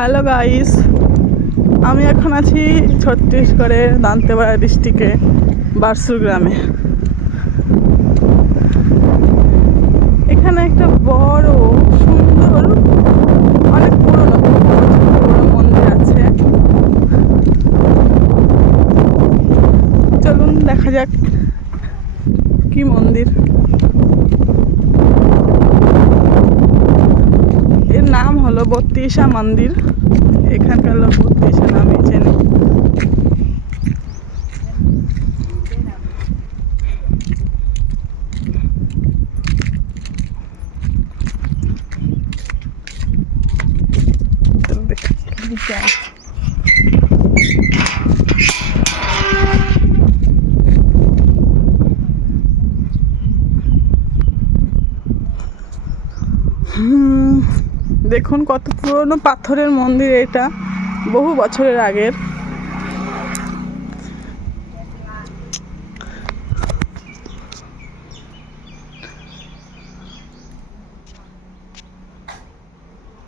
Hello guys, আমি এখন আছি ছত্তিশগড়ের দান্তেওয়াড়া ডিস্ট্রিক্টে বারসুর গ্রামে। এখানে একটা বড় সুন্দর অনেক পুরনো মন্দির আছে। চলুন দেখা যাক কি মন্দির। এর নাম হলো বত্রিশা মন্দির। এখানকার লোক বত্রিশা নামই চেনে। দেখুন কত পুরনো পাথরের মন্দির এটা, বহু বছরের আগের।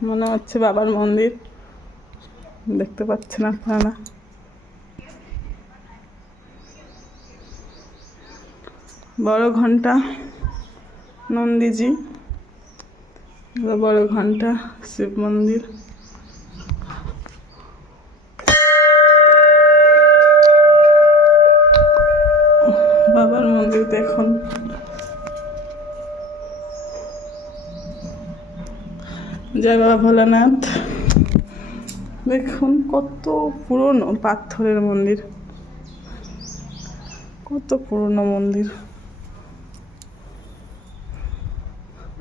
মনে হচ্ছে বাবার মন্দির, দেখতে পাচ্ছেন আপনারা। বড় ঘন্টা নন্দীজি, বড় ঘন্টা শিব মন্দির। বাবার মন্দির দেখুন, জয় বাবা ভোলানাথ। দেখুন কত পুরনো পাথরের মন্দির, কত পুরনো মন্দির।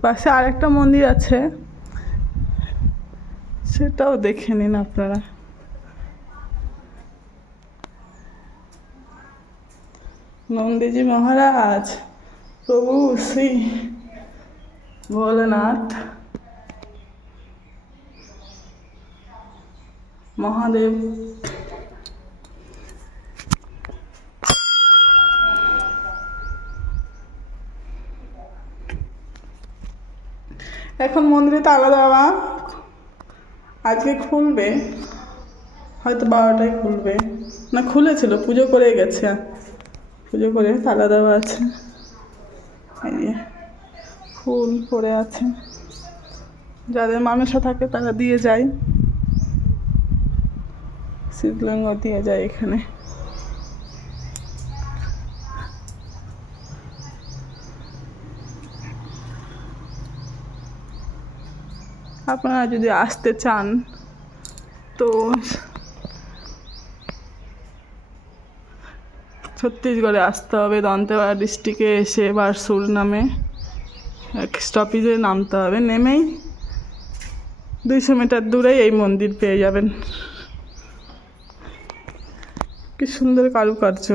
পাশে আরেকটা মন্দির আছে, সেটাও দেখে নিন আপনারা। নন্দীজি মহারাজ, প্রভু শ্রী ভোলেনাথ মহাদেব। এখন মন্দিরে তালা দেওয়া, আজকে খুলবে, হয়তো 12টায় খুলবে, না খুলেছিল, পুজো করে গেছে, পুজো করে তালা দেওয়া আছে। ফুল পড়ে আছে, যাদের মানসা থাকে তারা দিয়ে যায়, শিবলিঙ্গ দিয়ে যায় এখানে। আপনারা যদি আসতে চান তো ছত্তিশগড়ে আসতে হবে। দান্তেওয়াড়া ডিস্ট্রিক্টে এসে বারসুর নামে এক স্টপেজে নামতে হবে। নেমেই 200 মিটার দূরেই এই মন্দির পেয়ে যাবেন। কি সুন্দর কারুকার্য,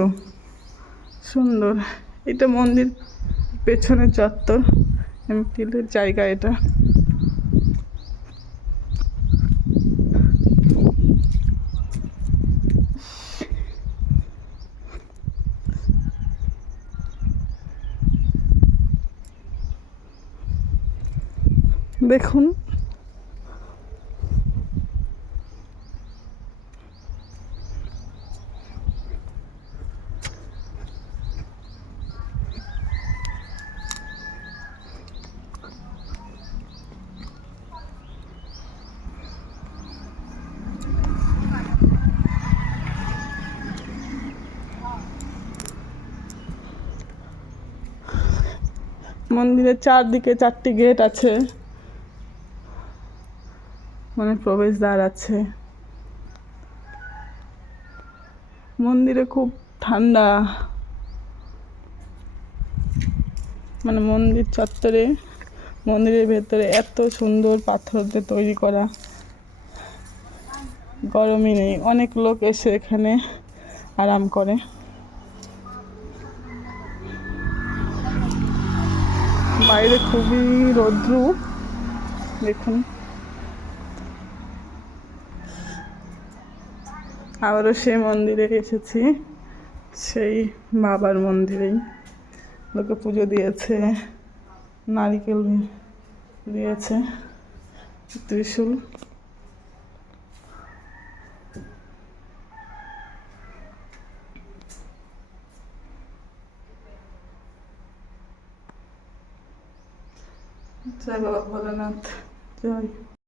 সুন্দর। এটা মন্দির পেছনের চত্বর, এমপিলের জায়গা এটা। দেখুন মন্দিরের চারদিকে 4টি গেট আছে, মানে প্রবেশদ্বার আছে। মন্দিরে খুব ঠান্ডা, মানে মন্দির চত্বরে, মন্দিরের ভেতরে এত সুন্দর পাথর দিয়ে তৈরি করা, গরমই নেই। অনেক লোক এসে এখানে আরাম করে। বাইরে খুবই রৌদ্র, দেখুন। আবারও সেই মন্দিরে এসেছি, সেই বাবার মন্দিরেই। লোকে পুজো দিয়েছে, নারিকেল দিয়েছে, ত্রিশূল। জয় বাবা ভোলানাথ, জয়।